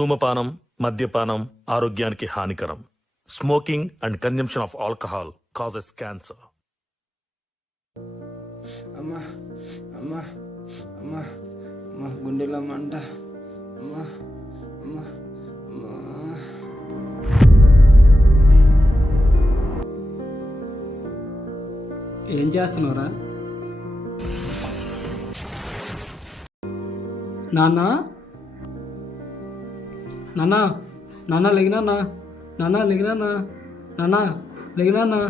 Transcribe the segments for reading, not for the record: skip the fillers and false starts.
ధూమపానం, మద్యపానం ఆరోగ్యానికి హానికరం. Smoking and consumption of alcohol causes cancer. అమ్మా అమ్మా అమ్మా అమ్మా గుండెలో మంట. అమ్మా అమ్మా అమ్మా. ఏం చేస్తున్నావురా? నాన్న నాన్న నాన్న లేగినా? నాన్న లేగినా? నాన్న లేగినా?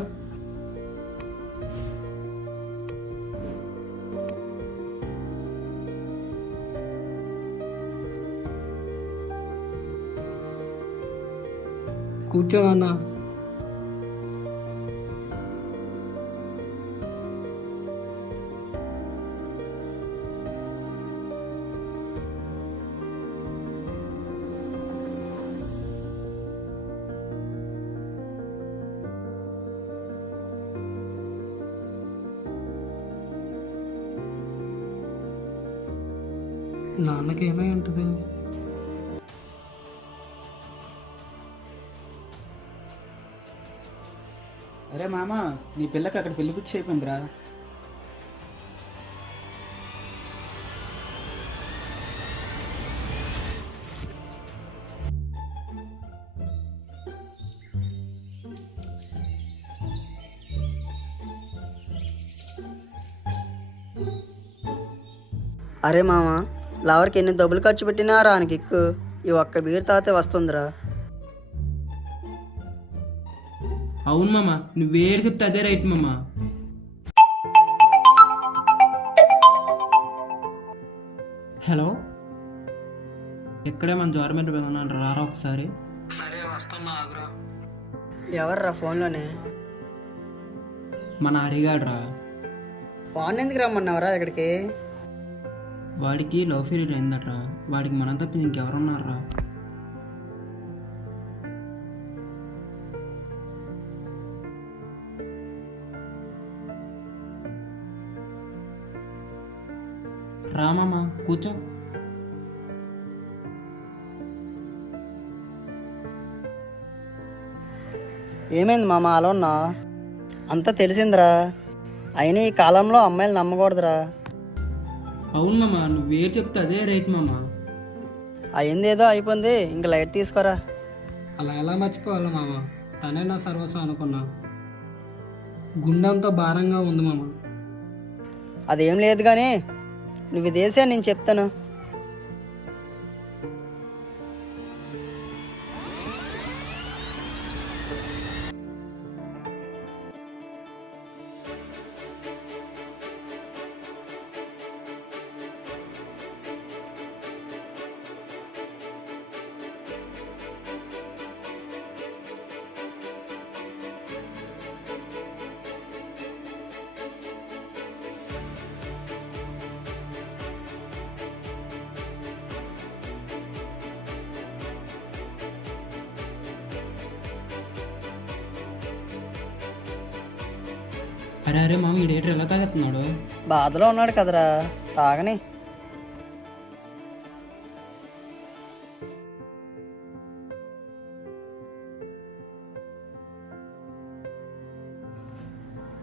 కూర్చో నాన్న. నాన్నకి ఏమై ఉంటుంది? అరే మామ, నీ పిల్లకి అక్కడ పెళ్లి ఫిక్స్ అయిపోయిందిరా. అరే మామ, లవర్కి ఎన్ని డబ్బులు ఖర్చు పెట్టినా రానికి ఎక్కువ ఈ ఒక్క బీర్ తాగితే వస్తుందిరా. అవును మామ, నువ్వేరు చెప్తే అదే రైట్ మామ. హలో, ఎక్కడే మన గవర్నమెంట్ వెళ్ళాను, రారా ఒకసారి. సరే వస్తున్నా, ఆగురా. ఎవర్రా ఫోన్లోనే? మన హరిగాడ్రా. వాడిని ఎందుకు రమ్మన్నావరా ఇక్కడికి? వాడికి లవ్ ఫెయిల్యూర్ అయిందట్రా. వాడికి మనం తప్ప ఇంకెవరున్నారా? రామమ్మ కూర్చో. ఏమైంది మామ అలా ఉన్నా? అంతా తెలిసిందిరా. అయినా ఈ కాలంలో అమ్మాయిలు నమ్మకూడదురా. అవును మామ, నువ్వేరు చెప్తే అదే రైట్ మామ. అయిందేదో అయిపోయింది, ఇంక లైట్ తీసుకోరా. అలా ఎలా మర్చిపోవాలి మామ? తనే నా సర్వస్వం అనుకున్నా. గుండెంతో భారంగా ఉంది మామ. అదేం లేదు కానీ నువ్వు ఇదేసే, నేను చెప్తాను. అరే అరే మామ, ఈ డేటర్ ఎలా తాగెత్తున్నాడు? బాధలో ఉన్నాడు కదరా, తాగని.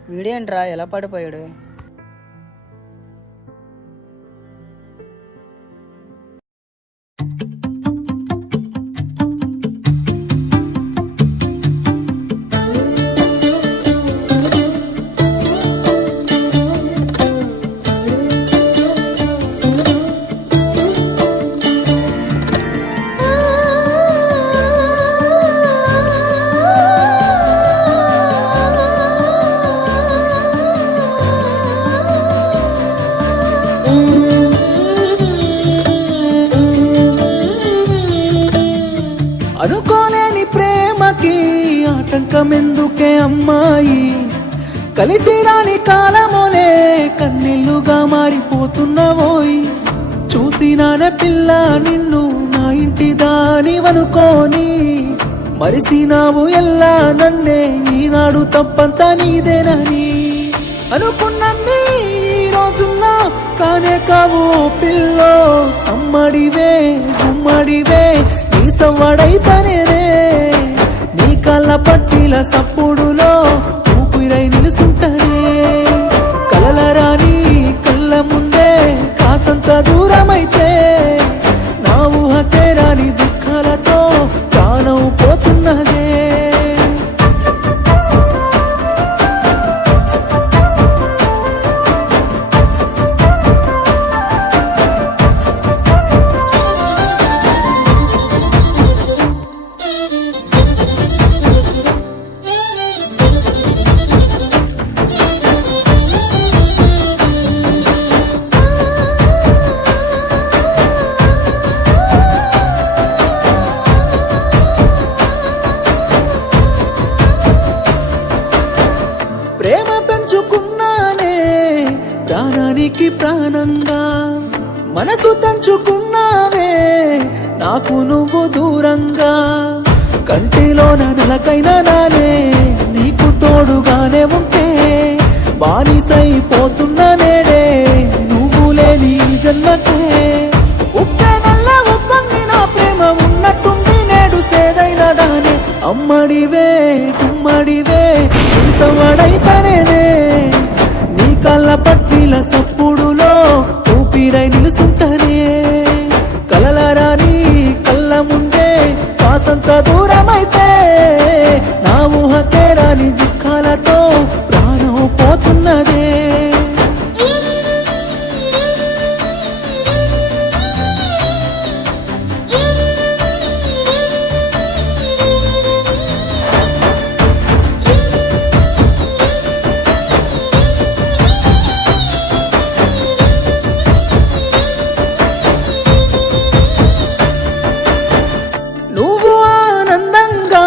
వీడేంట్రా ఎలా పడిపోయాడు? అనుకోలేని ప్రేమకి ఆటంకమెందుకే అమ్మాయి, కలిసి రాని కాలమోలే కన్నెల్లుగా మారిపోతున్నవోయ్. చూసినానే పిల్ల నిన్ను నా ఇంటి దానివనుకోని, మరిసినావు ఎల్లా నన్నే, ఈనాడు తప్పంతా నీదేనని. అనుకున్నన్ని రోజున్నా కానే కావు పిల్లో, అమ్మడివే గుమ్మడివే నీ సవ్వడైతనేనే నీ కళ్ళ పట్టిల సప్పుడులో ఊపిరై నిలుసుంటనే కలల రాని కళ్ళ ముందే కాసంత దూరమైతే నా ఊహకే రాని దుఃఖాలతో ప్రాణం పోతున్నదే ప్రేమ పెంచుకున్నానే ప్రాణానికి ప్రాణంగా మనసు తంచుకున్నావే నాకు నువ్వు దూరంగా కంటిలోన నెలకైనా నానే నీకు తోడుగానే ఉంటే బానిసైపోతున్న నేడే నువ్వు లేని ఈ జన్మకే ఉప్పే నల్ల ఉప్పంగి నా ప్రేమ ఉన్నట్టుంది నేడు సేదైన దానే అమ్మడివే గుమ్మడివే సవ్వడైతనేనే నీ కళ్ళ పట్టిల సప్పుడులో ఊపిరై నిలుసుంటనే కలల రాని కళ్ళ ముందే కాసంత దూరమైతే నా ఊహకే రాని దుఃఖాలతో ప్రాణం పోతున్నదే నువ్వు ఆనందంగా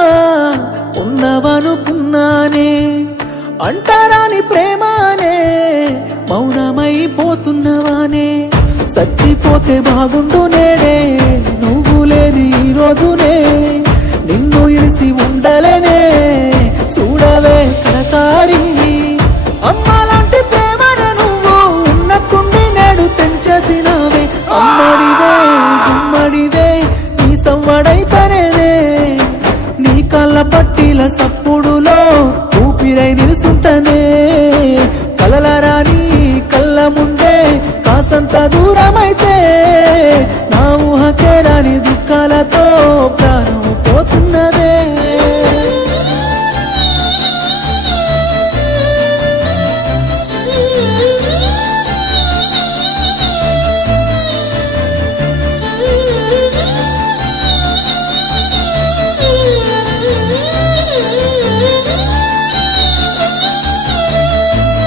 ఉన్నవనుకున్నానే అంటారాని ప్రేమానే మౌనమైపోతున్నవానే చచ్చిపోతే బాగుండు నేడే నువ్వు లేని ఈ రోజునే నిన్ను ఇడిసి ఉండలేనే చూడవే కనసారి అమ్మాల